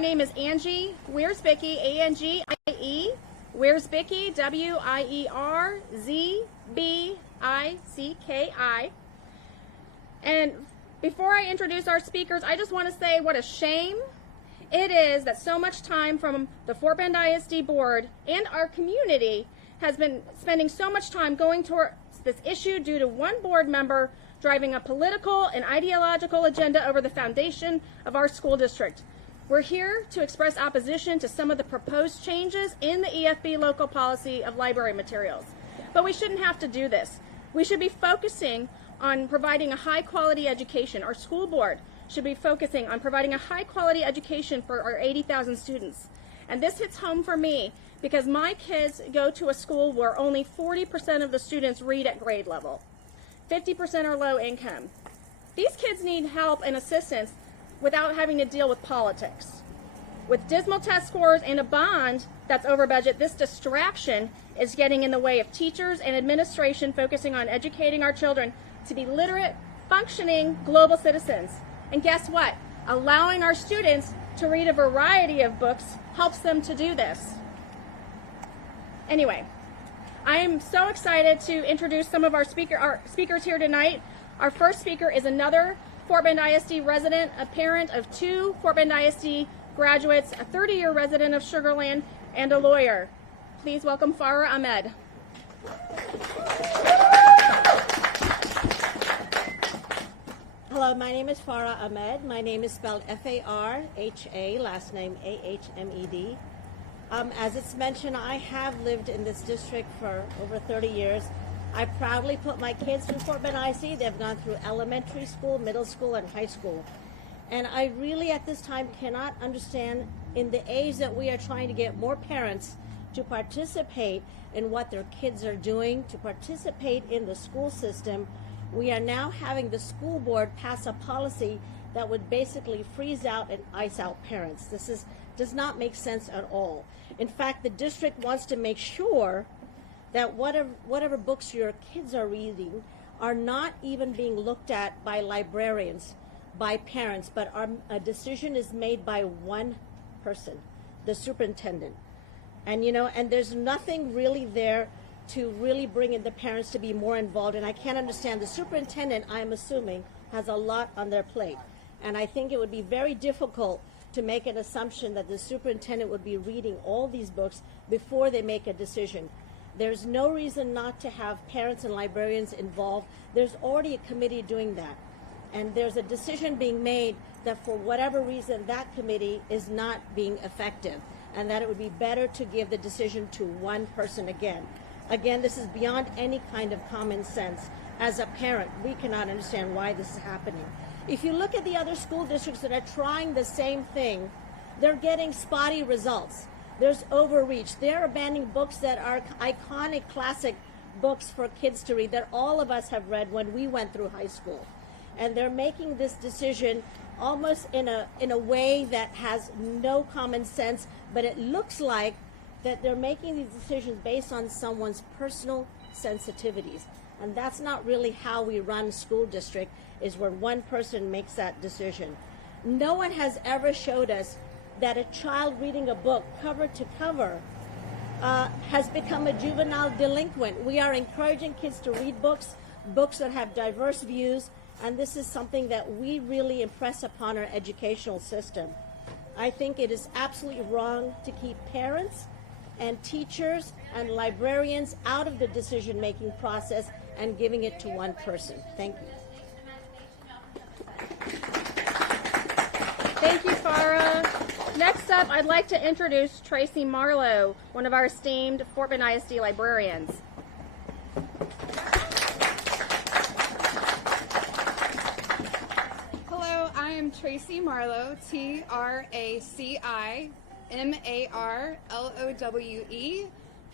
name is Angie Wierzbicki, A-N-G-I-E, Wierzbicki, W-I-E-R-Z-B-I-C-K-I. And before I introduce our speakers, I just want to say what a shame it is that so much time from the Fort Bend ISD board and our community has been spending so much time going towards this issue due to one board member driving a political and ideological agenda over the foundation of our school district. We're here to express opposition to some of the proposed changes in the EFB local policy of library materials. But we shouldn't have to do this. We should be focusing on providing a high-quality education. Our school board should be focusing on providing a high-quality education for our 80,000 students. And this hits home for me because my kids go to a school where only 40% of the students read at grade level. 50% are low income. These kids need help and assistance without having to deal with politics. With dismal test scores and a bond that's over budget, this distraction is getting in the way of teachers and administration focusing on educating our children to be literate, functioning global citizens. And guess what? Allowing our students to read a variety of books helps them to do this. Anyway, I am so excited to introduce some of our speakers here tonight. Our first speaker is another Fort Bend ISD resident, a parent of 2 Fort Bend ISD graduates, a 30-year resident of Sugar Land, and a lawyer. Please welcome Farah Ahmed. Hello, my name is Farah Ahmed. My name is spelled F-A-R-H-A, last name A-H-M-E-D. As it's mentioned, I have lived in this district for over 30 years. I proudly put my kids through Fort Bend ISD. They've gone through elementary school, middle school, and high school. And I really, at this time, cannot understand, in the age that we are trying to get more parents to participate in what their kids are doing, to participate in the school system, we are now having the school board pass a policy that would basically freeze out and ice out parents. This does not make sense at all. In fact, the district wants to make sure that whatever books your kids are reading are not even being looked at by librarians, by parents, but a decision is made by one person, the superintendent. And and there's nothing really there to really bring in the parents to be more involved. And I can't understand, the superintendent, I'm assuming, has a lot on their plate. And I think it would be very difficult to make an assumption that the superintendent would be reading all these books before they make a decision. There's no reason not to have parents and librarians involved. There's already a committee doing that. And there's a decision being made that for whatever reason that committee is not being effective, and that it would be better to give the decision to one person again. Again, this is beyond any kind of common sense. As a parent, we cannot understand why this is happening. If you look at the other school districts that are trying the same thing, they're getting spotty results. There's overreach. They're banning books that are iconic, classic books for kids to read that all of us have read when we went through high school. And they're making this decision almost in a way that has no common sense, but it looks like that they're making these decisions based on someone's personal sensitivities. And that's not really how we run a school district, is where one person makes that decision. No one has ever showed us that a child reading a book cover to cover has become a juvenile delinquent. We are encouraging kids to read books that have diverse views, and this is something that we really impress upon our educational system. I think it is absolutely wrong to keep parents and teachers and librarians out of the decision-making process and giving it to one person. Thank you. Thank you, Farah. Next up, I'd like to introduce Tracy Marlowe, one of our esteemed Fort Bend ISD librarians. Hello, I am Tracy Marlowe, Tracimarlowe,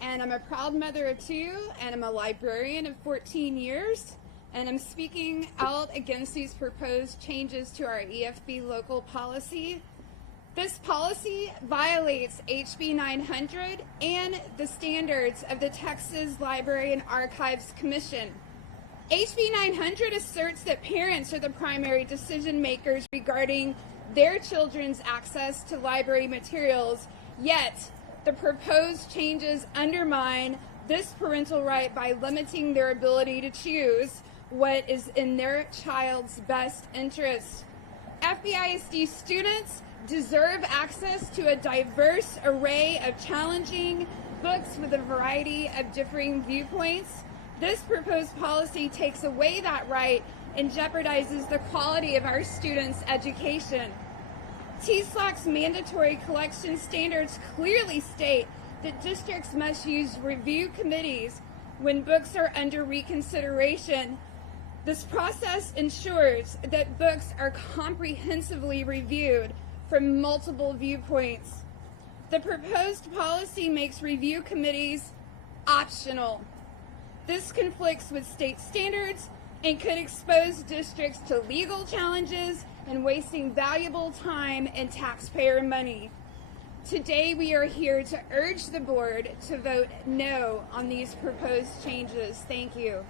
and I'm a proud mother of 2, and I'm a librarian of 14 years, and I'm speaking out against these proposed changes to our EFB local policy. This policy violates HB 900 and the standards of the Texas Library and Archives Commission. HB 900 asserts that parents are the primary decision makers regarding their children's access to library materials, yet the proposed changes undermine this parental right by limiting their ability to choose what is in their child's best interest. FBISD students deserve access to a diverse array of challenging books with a variety of differing viewpoints. This proposed policy takes away that right and jeopardizes the quality of our students' education. TSLAC's mandatory collection standards clearly state that districts must use review committees when books are under reconsideration. This process ensures that books are comprehensively reviewed from multiple viewpoints. The proposed policy makes review committees optional. This conflicts with state standards and could expose districts to legal challenges and wasting valuable time and taxpayer money. Today we are here to urge the board to vote no on these proposed changes. Thank you.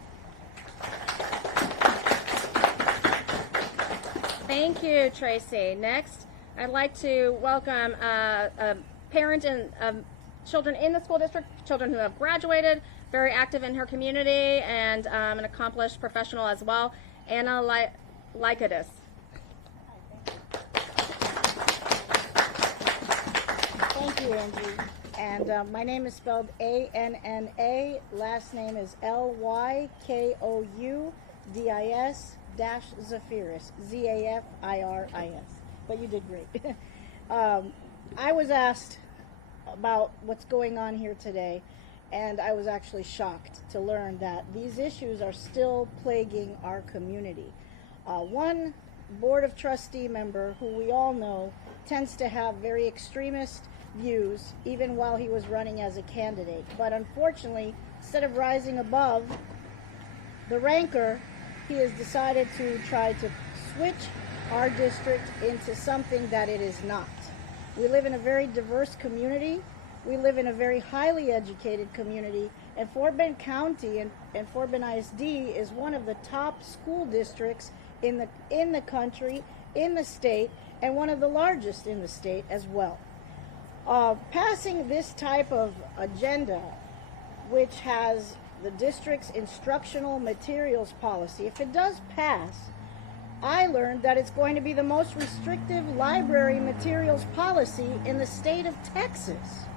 Thank you, Tracy. Next, I'd like to welcome a parent and children in the school district, children who have graduated, very active in her community, and an accomplished professional as well, Anna Lycadis. Thank you, Angie. And my name is spelled A-N-N-A. Last name is L-Y-K-O-U-D-I-S-Zafiris. Z-A-F-I-R-I-S. But you did great. I was asked about what's going on here today, and I was actually shocked to learn that these issues are still plaguing our community. One Board of Trustee member, who we all know, tends to have very extremist views, even while he was running as a candidate. But unfortunately, instead of rising above the rancor, he has decided to try to switch our district into something that it is not. We live in a very diverse community. We live in a very highly educated community, and Fort Bend County and Fort Bend ISD is one of the top school districts in the country, in the state, and one of the largest in the state as well. Passing this type of agenda, which has the district's instructional materials policy, if it does pass, I learned that it's going to be the most restrictive library materials policy in the state of Texas.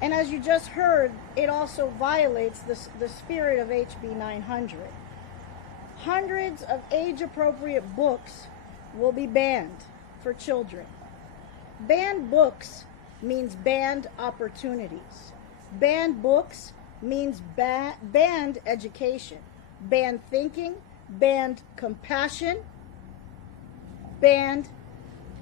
And as you just heard, it also violates the spirit of HB 900. Hundreds of age-appropriate books will be banned for children. Banned books means banned opportunities. Banned books means banned education, banned thinking, banned compassion, banned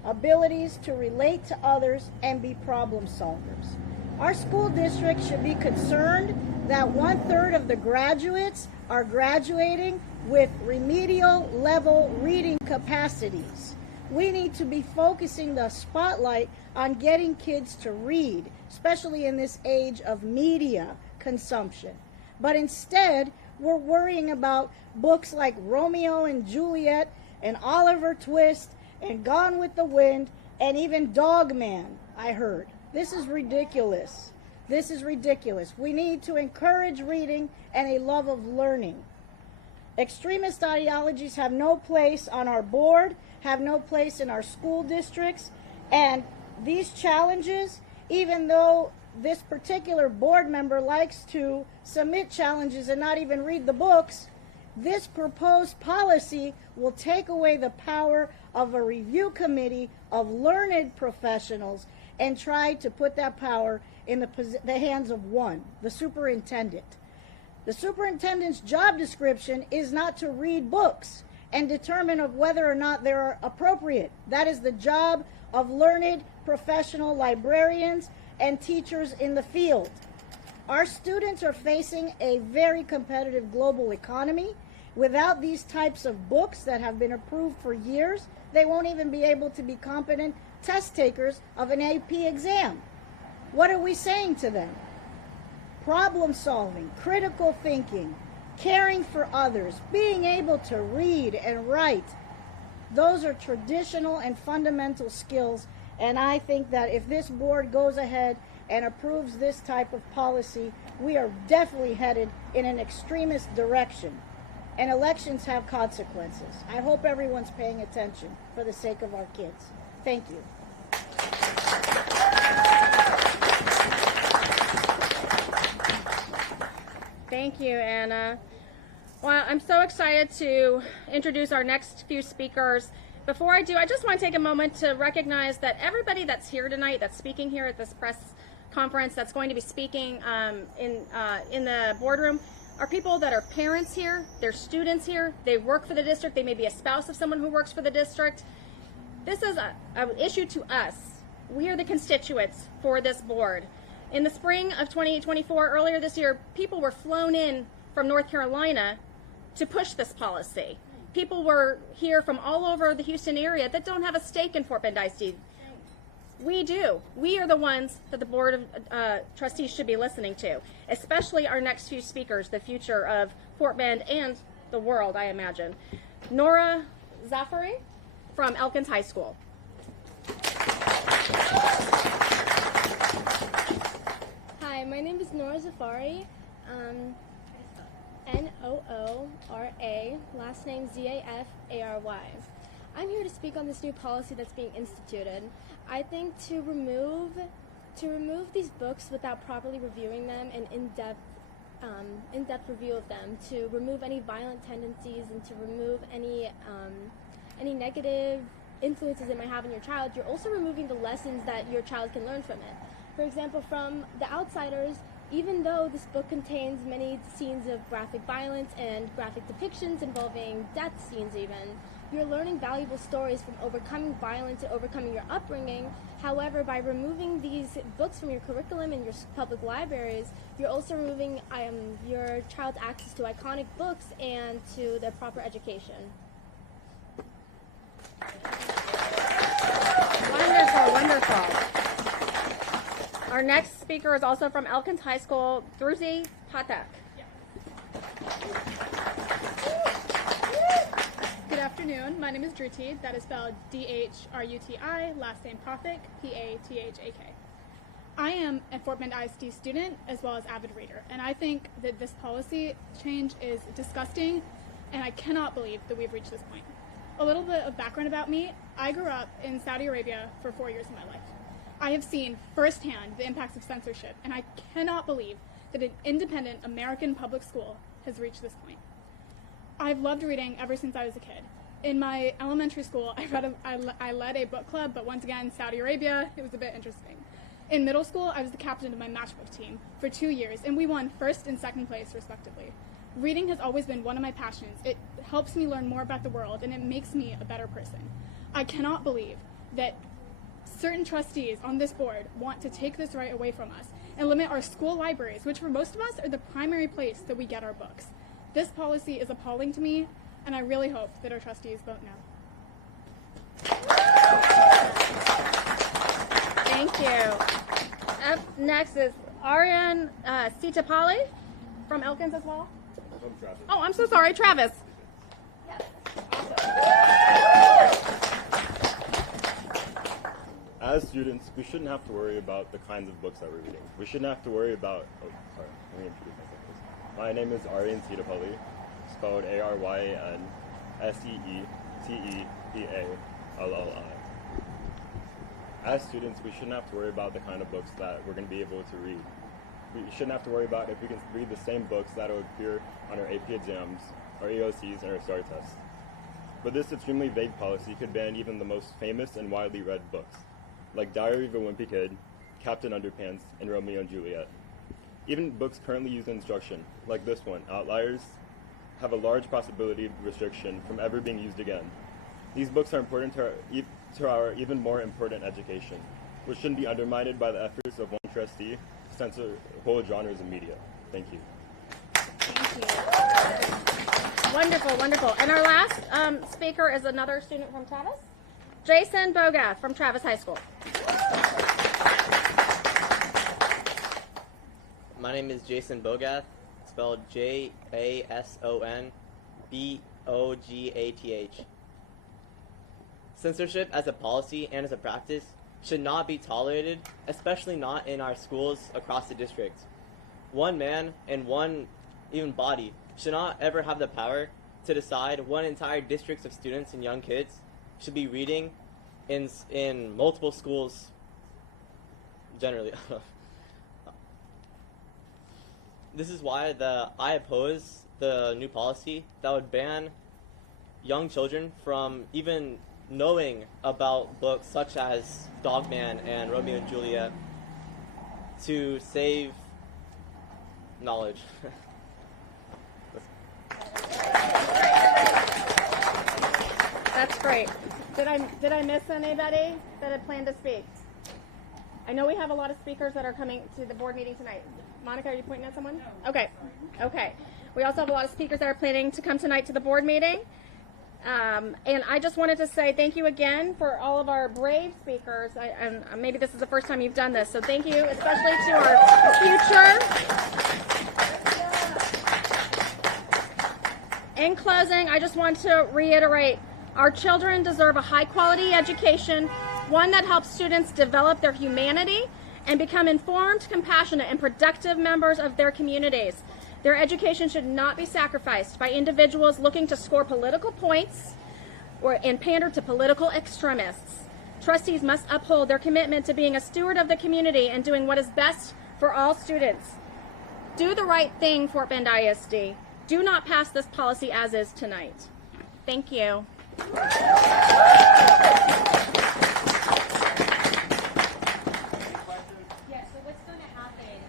abilities to relate to others and be problem solvers. Our school district should be concerned that 1/3 of the graduates are graduating with remedial level reading capacities. We need to be focusing the spotlight on getting kids to read, especially in this age of media consumption. But instead, we're worrying about books like Romeo and Juliet and Oliver Twist and Gone with the Wind and even Dog Man, I heard. This is ridiculous. This is ridiculous. We need to encourage reading and a love of learning. Extremist ideologies have no place on our board, have no place in our school districts, and these challenges, even though this particular board member likes to submit challenges and not even read the books, this proposed policy will take away the power of a review committee of learned professionals and try to put that power in the hands of one, the superintendent. The superintendent's job description is not to read books and determine of whether or not they're appropriate. That is the job of learned professional librarians and teachers in the field. Our students are facing a very competitive global economy. Without these types of books that have been approved for years, they won't even be able to be competent test takers of an AP exam. What are we saying to them? Problem solving, critical thinking, caring for others, being able to read and write. Those are traditional and fundamental skills, and I think that if this board goes ahead and approves this type of policy, we are definitely headed in an extremist direction. And elections have consequences. I hope everyone's paying attention for the sake of our kids. Thank you. Thank you, Anna. Well, I'm so excited to introduce our next few speakers. Before I do, I just want to take a moment to recognize that everybody that's here tonight, that's speaking here at this press conference, that's going to be speaking in the boardroom, are people that are parents here, they're students here, they work for the district, they may be a spouse of someone who works for the district. This is an issue to us. We are the constituents for this board. In the spring of 2024, earlier this year, people were flown in from North Carolina to push this policy. People were here from all over the Houston area that don't have a stake in Fort Bend ISD. We do. We are the ones that the Board of Trustees should be listening to, especially our next few speakers, the future of Fort Bend and the world, I imagine. Nora Zafari from Elkins High School. Hi, my name is Nora Zafari, Noora, last name Zafary. I'm here to speak on this new policy that's being instituted. I think to remove these books without properly reviewing them and in-depth review of them, to remove any violent tendencies and to remove any negative influences it might have on your child, you're also removing the lessons that your child can learn from it. For example, from The Outsiders, even though this book contains many scenes of graphic violence and graphic depictions involving death scenes even, you're learning valuable stories from overcoming violence and overcoming your upbringing. However, by removing these books from your curriculum in your public libraries, you're also removing your child's access to iconic books and to the proper education. Wonderful, wonderful. Our next speaker is also from Elkins High School, Druzi Patak. Good afternoon. My name is Druti. That is spelled Dhruti, last name Pathak, Pathak. I am a Fort Bend ISD student as well as avid reader, and I think that this policy change is disgusting, and I cannot believe that we've reached this point. A little bit of background about me. I grew up in Saudi Arabia for 4 years of my life. I have seen firsthand the impacts of censorship, and I cannot believe that an independent American public school has reached this point. I've loved reading ever since I was a kid. In my elementary school, I led a book club, but once again, Saudi Arabia, it was a bit interesting. In middle school, I was the captain of my matchbook team for 2 years, and we won first and second place, respectively. Reading has always been one of my passions. It helps me learn more about the world, and it makes me a better person. I cannot believe that certain trustees on this board want to take this right away from us and limit our school libraries, which for most of us are the primary place that we get our books. This policy is appalling to me, and I really hope that our trustees vote no. Thank you. Up next is Aryan Sitapali from Elkins as well. From Travis. Oh, I'm so sorry, Travis. As students, we shouldn't have to worry about the kinds of books that we're reading. We shouldn't have to worry about, let me introduce myself first. My name is Aryan Sitapali, spelled Aryan Seetepalli. As students, we shouldn't have to worry about the kind of books that we're going to be able to read. We shouldn't have to worry about if we can read the same books that will appear on our AP exams, our EOCs, and our STAR tests. But this extremely vague policy could ban even the most famous and widely read books, like Diary of a Wimpy Kid, Captain Underpants, and Romeo and Juliet. Even books currently used in instruction, like this one, Outliers, have a large possibility of restriction from ever being used again. These books are important to our even more important education, which shouldn't be undermined by the efforts of one trustee to censor whole genres of media. Thank you. Thank you. Wonderful, wonderful. And our last speaker is another student from Travis, Jason Bogath from Travis High School. My name is Jason Bogath, spelled Jasonbogath. censorship as a policy and as a practice should not be tolerated, especially not in our schools across the district. One man and one even body should not ever have the power to decide what entire districts of students and young kids should be reading in multiple schools generally. This is why I oppose the new policy that would ban young children from even knowing about books such as Dogman and Romeo and Juliet to save knowledge. That's great. Did I miss anybody that had planned to speak? I know we have a lot of speakers that are coming to the board meeting tonight. Monica, are you pointing at someone? No. Okay. We also have a lot of speakers that are planning to come tonight to the board meeting. And I just wanted to say thank you again for all of our brave speakers. And maybe this is the first time you've done this, so thank you, especially to our future. In closing, I just want to reiterate, our children deserve a high-quality education, one that helps students develop their humanity and become informed, compassionate, and productive members of their communities. Their education should not be sacrificed by individuals looking to score political points and pander to political extremists. Trustees must uphold their commitment to being a steward of the community and doing what is best for all students. Do the right thing, Fort Bend ISD. Do not pass this policy as is tonight. Thank you. Yeah, so what's going to happen,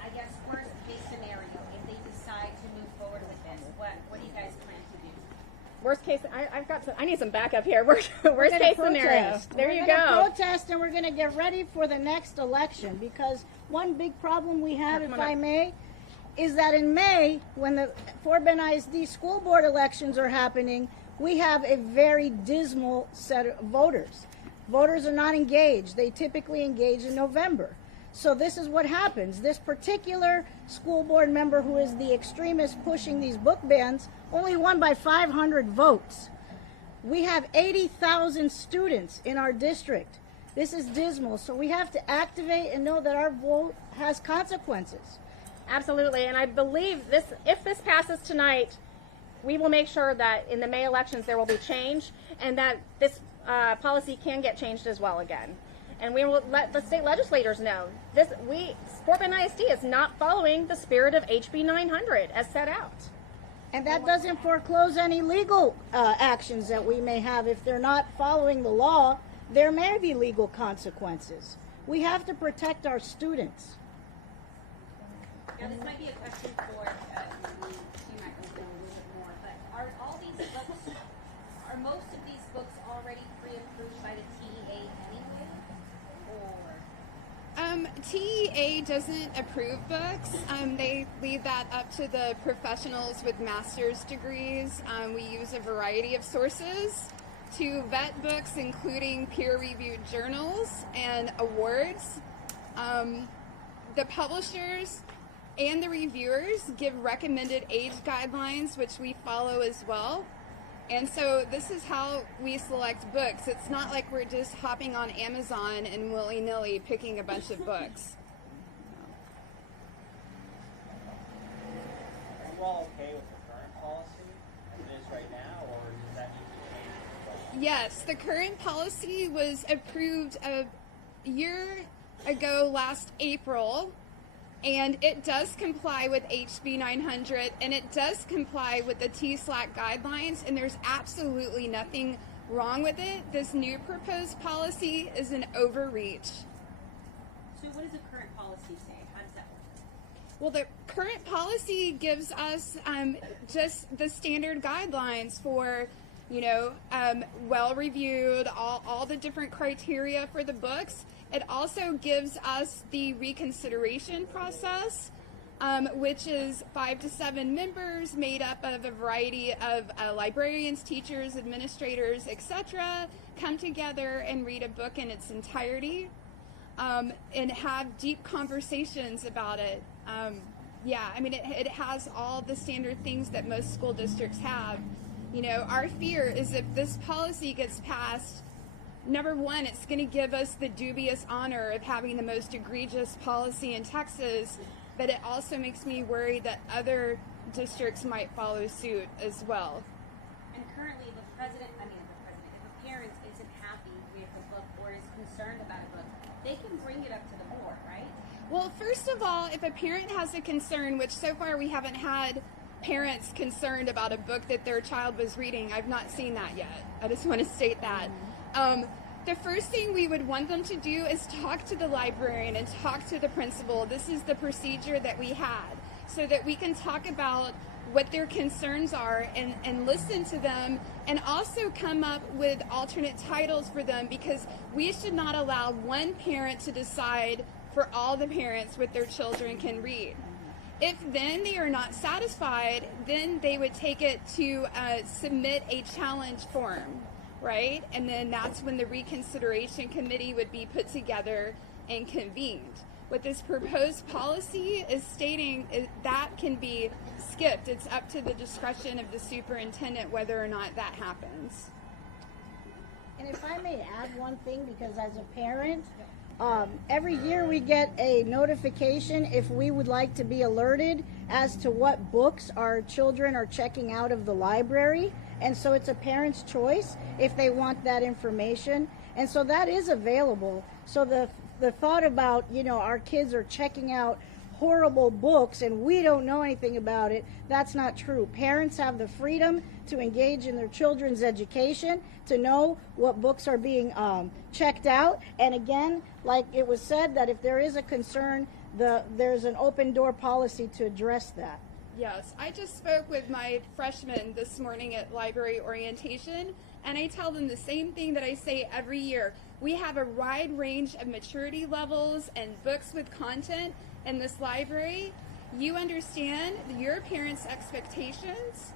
I guess, worst case scenario, if they decide to move forward with this, what do you guys plan to do? Worst case, I need some backup here. Worst case scenario. There you We're go. going to protest, and we're going to get ready for the next election, because one big problem we have, if I may, is that in May, when the Fort Bend ISD school board elections are happening, we have a very dismal set of voters. Voters are not engaged. They typically engage in November. So this is what happens. This particular school board member, who is the extremist pushing these book bans, only won by 500 votes. We have 80,000 students in our district. This is dismal. So we have to activate and know that our vote has consequences. Absolutely, and I believe if this passes tonight, we will make sure that in the May elections there will be change, and that this policy can get changed as well again. And we will let the state legislators know Fort Bend ISD is not following the spirit of HB 900 as set out. And that doesn't foreclose any legal actions that we may have. If they're not following the law, there may be legal consequences. We have to protect our students. Now, this might be a question for you might know a little bit more, but are all these books, are most of these books already pre-approved by the TEA anyway, or? TEA doesn't approve books. They leave that up to the professionals with master's degrees. We use a variety of sources to vet books, including peer-reviewed journals and awards. The publishers and the reviewers give recommended age guidelines, which we follow as well. And so this is how we select books. It's not like we're just hopping on Amazon and willy-nilly picking a bunch of books. Are you all okay with the current policy as it is right now, or does that need to change? Yes, the current policy was approved a year ago last April. And it does comply with HB 900, and it does comply with the TSLAC guidelines, and there's absolutely nothing wrong with it. This new proposed policy is an overreach. So what does the current policy say? How does that work? Well, the current policy gives us just the standard guidelines for, well-reviewed, all the different criteria for the books. It also gives us the reconsideration process, which is 5 to 7 members made up of a variety of librarians, teachers, administrators, etc., come together and read a book in its entirety and have deep conversations about it. It has all the standard things that most school districts have. You know, our fear is if this policy gets passed, number one, it's going to give us the dubious honor of having the most egregious policy in Texas, but it also makes me worried that other districts might follow suit as well. And currently, if a parent isn't happy with the book or is concerned about a book, they can bring it up to the board, right? Well, first of all, if a parent has a concern, which so far we haven't had parents concerned about a book that their child was reading, I've not seen that yet. I just want to state that. The first thing we would want them to do is talk to the librarian and talk to the principal. This is the procedure that we had, so that we can talk about what their concerns are and listen to them, and also come up with alternate titles for them, because we should not allow one parent to decide for all the parents what their children can read. If then they are not satisfied, then they would take it to submit a challenge form, right? And then that's when the reconsideration committee would be put together and convened. What this proposed policy is stating is that can be skipped. It's up to the discretion of the superintendent whether or not that happens. And if I may add one thing, because as a parent, every year we get a notification if we would like to be alerted as to what books our children are checking out of the library. And so it's a parent's choice if they want that information. And so that is available. So the thought about, our kids are checking out horrible books and we don't know anything about it, that's not true. Parents have the freedom to engage in their children's education, to know what books are being checked out. And again, like it was said, that if there is a concern, there's an open door policy to address that. Yes, I just spoke with my freshmen this morning at library orientation, and I tell them the same thing that I say every year. We have a wide range of maturity levels and books with content in this library. You understand your parents' expectations.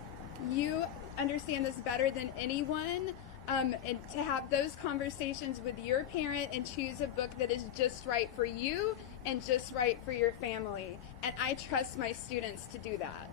You understand this better than anyone. And to have those conversations with your parent and choose a book that is just right for you and just right for your family. And I trust my students to do that.